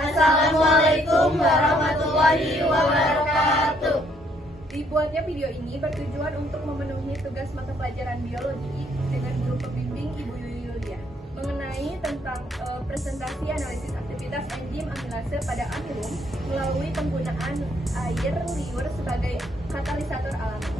Assalamualaikum warahmatullahi wabarakatuh. Dibuatnya video ini bertujuan untuk memenuhi tugas mata pelajaran biologi dengan guru pembimbing Ibu Yulia mengenai tentang presentasi analisis aktivitas enzim amilase pada amilum melalui penggunaan air liur sebagai katalisator alami.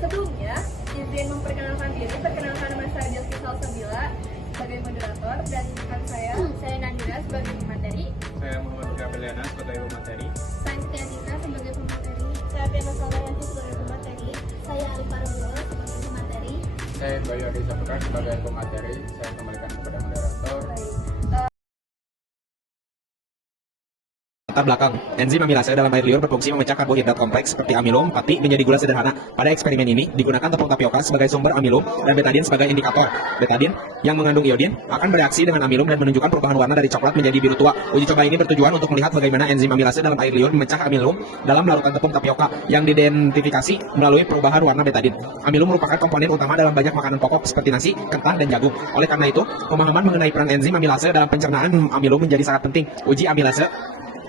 Sebelumnya, izin memperkenalkan diri. Perkenalkan, nama saya Delki Salsabila sebagai moderator dan rekan saya Nadira sebagai pemateri. Saya Muhammad Gabeliana sebagai pemateri. Saya Tiatika sebagai pemateri. Saya Pena Saldayanti sebagai pemateri. Saya Alif Arulio sebagai pemateri. Saya Bayu Adi Saputra sebagai pemateri. Saya kembalikan kepada moderator. Latar belakang, enzim amilase dalam air liur berfungsi memecah karbohidrat kompleks seperti amilum, pati menjadi gula sederhana. Pada eksperimen ini digunakan tepung tapioka sebagai sumber amilum dan betadin sebagai indikator. Betadin yang mengandung iodin akan bereaksi dengan amilum dan menunjukkan perubahan warna dari coklat menjadi biru tua. Uji coba ini bertujuan untuk melihat bagaimana enzim amilase dalam air liur memecah amilum dalam larutan tepung tapioka yang diidentifikasi melalui perubahan warna betadin. Amilum merupakan komponen utama dalam banyak makanan pokok seperti nasi, kentang, dan jagung. Oleh karena itu, pemahaman mengenai peran enzim amilase dalam pencernaan amilum menjadi sangat penting. Uji amilase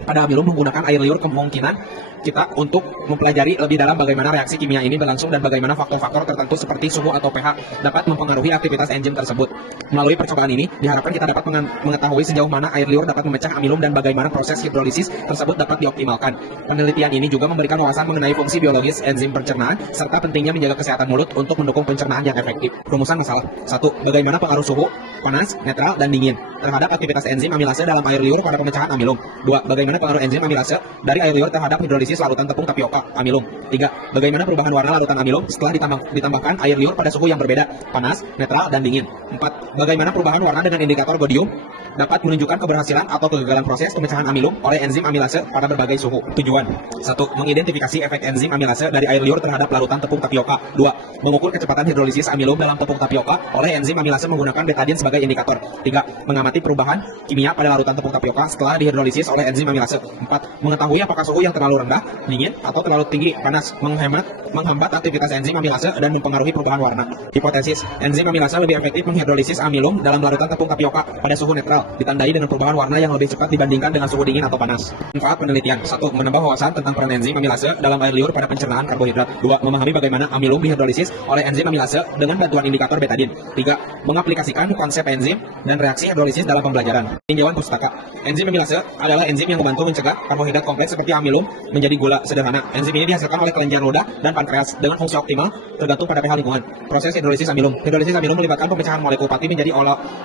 pada amilum menggunakan air liur kemungkinan kita untuk mempelajari lebih dalam bagaimana reaksi kimia ini berlangsung dan bagaimana faktor-faktor tertentu seperti suhu atau pH dapat mempengaruhi aktivitas enzim tersebut. Melalui percobaan ini, diharapkan kita dapat mengetahui sejauh mana air liur dapat memecah amilum dan bagaimana proses hidrolisis tersebut dapat dioptimalkan. Penelitian ini juga memberikan wawasan mengenai fungsi biologis enzim pencernaan serta pentingnya menjaga kesehatan mulut untuk mendukung pencernaan yang efektif. Rumusan masalah. 1. Bagaimana pengaruh suhu, panas, netral, dan dingin terhadap aktivitas enzim amilase dalam air liur pada pemecahan amilum. 2. Bagaimana pengaruh enzim amilase dari air liur terhadap hidrolisis larutan tepung tapioka amilum. 3. Bagaimana perubahan warna larutan amilum setelah ditambahkan air liur pada suhu yang berbeda, panas, netral, dan dingin. 4. Bagaimana perubahan warna dengan indikator godium dapat menunjukkan keberhasilan atau kegagalan proses pemecahan amilum oleh enzim amilase pada berbagai suhu. Tujuan. 1. Mengidentifikasi efek enzim amilase dari air liur terhadap larutan tepung tapioka. 2. Mengukur kecepatan hidrolisis amilum dalam tepung tapioka oleh enzim amilase menggunakan betadin sebagai indikator. 3. Mengamati perubahan kimia pada larutan tepung tapioka setelah dihidrolisis oleh enzim amilase. 4. Mengetahui apakah suhu yang terlalu rendah, dingin, atau terlalu tinggi, panas, menghambat aktivitas enzim amilase dan mempengaruhi perubahan warna. Hipotesis. Enzim amilase lebih efektif menghidrolisis amilum dalam larutan tepung tapioka pada suhu netral, ditandai dengan perubahan warna yang lebih cepat dibandingkan dengan suhu dingin atau panas. Manfaat penelitian. 1. Menambah wawasan tentang peran enzim amilase dalam air liur pada pencernaan karbohidrat. 2. Memahami bagaimana amilum dihidrolisis oleh enzim amilase dengan bantuan indikator betadin. 3. Mengaplikasikan konsep enzim dan reaksi hidrolisis dalam pembelajaran. Tinjauan pustaka. Enzim amilase adalah enzim yang membantu mencegah karbohidrat kompleks seperti amilum menjadi gula sederhana. Enzim ini dihasilkan oleh kelenjar ludah dan pankreas dengan fungsi optimal tergantung pada pH lingkungan. Proses hidrolisis amilum. Hidrolisis amilum melibatkan pemecahan molekul pati menjadi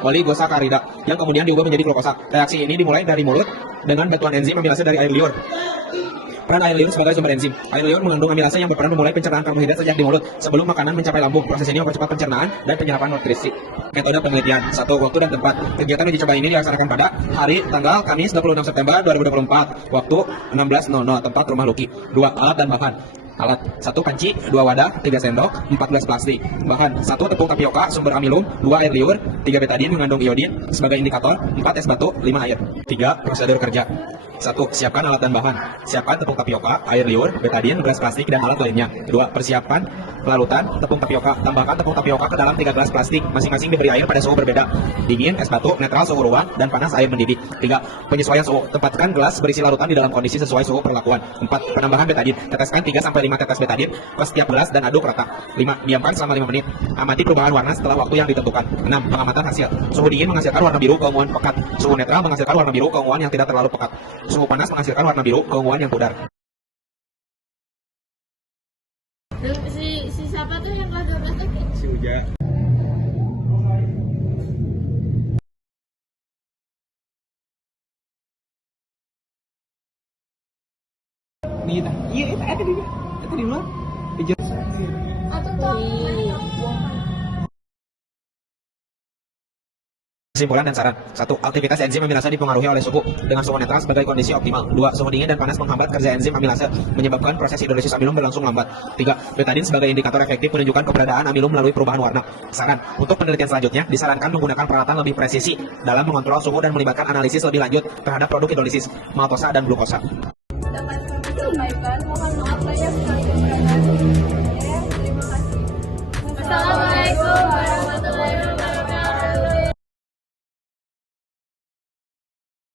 oligosakarida yang kemudian diubah menjadi glukosa. Reaksi ini dimulai dari mulut dengan bantuan enzim amilase dari air liur. Peran air liur sebagai sumber enzim. Air liur mengandung amilase yang berperan memulai pencernaan karbohidrat sejak di mulut sebelum makanan mencapai lambung. Proses ini mempercepat pencernaan dan penyerapan nutrisi. Metode penelitian. 1. Waktu dan tempat. Kegiatan uji coba ini dilaksanakan pada hari tanggal Kamis 26 September 2024. Waktu 16.00. Tempat Rumah Luki. 2. Alat dan bahan. Alat. 1. Panci, 2 wadah, 3 sendok, 4 gelas plastik. Bahan. 1. Tepung tapioka sumber amilum, 2 air liur, 3 betadin mengandung iodin sebagai indikator, 4 es batu, 5 air. 3. Prosedur kerja. 1. Siapkan alat dan bahan. Siapkan tepung tapioka, air liur, betadin, gelas plastik, dan alat lainnya. 2. Persiapkan larutan tepung tapioka. Tambahkan tepung tapioka ke dalam 3 gelas plastik. Masing-masing diberi air pada suhu berbeda. Dingin, es batu, netral, suhu ruang, dan panas, air mendidih. 3. Penyesuaian suhu. Tempatkan gelas berisi larutan di dalam kondisi sesuai suhu perlakuan. 4. Penambahan betadin. Teteskan 3-5 tetes betadin ke setiap gelas dan aduk rata. 5. Diamkan selama 5 menit. Amati perubahan warna setelah waktu yang ditentukan. 6. Pengamatan hasil. Suhu dingin menghasilkan warna biru keunguan pekat. Suhu netral menghasilkan warna biru keunguan yang tidak terlalu pekat. Suhu panas menghasilkan warna biru keunguan yang pudar. Si siapa tuh yang kelas 12 tuh? Si Uja. Nih, iya, itu di mana? Atau tuh Kesimpulan dan saran. 1. Aktivitas enzim amilase dipengaruhi oleh suhu dengan suhu netral sebagai kondisi optimal. 2. Suhu dingin dan panas menghambat kerja enzim amilase menyebabkan proses hidrolisis amilum berlangsung lambat. 3. Betadin sebagai indikator efektif menunjukkan keberadaan amilum melalui perubahan warna. Saran. Untuk penelitian selanjutnya disarankan menggunakan peralatan lebih presisi dalam mengontrol suhu dan melibatkan analisis lebih lanjut terhadap produk hidrolisis, maltosa dan glukosa.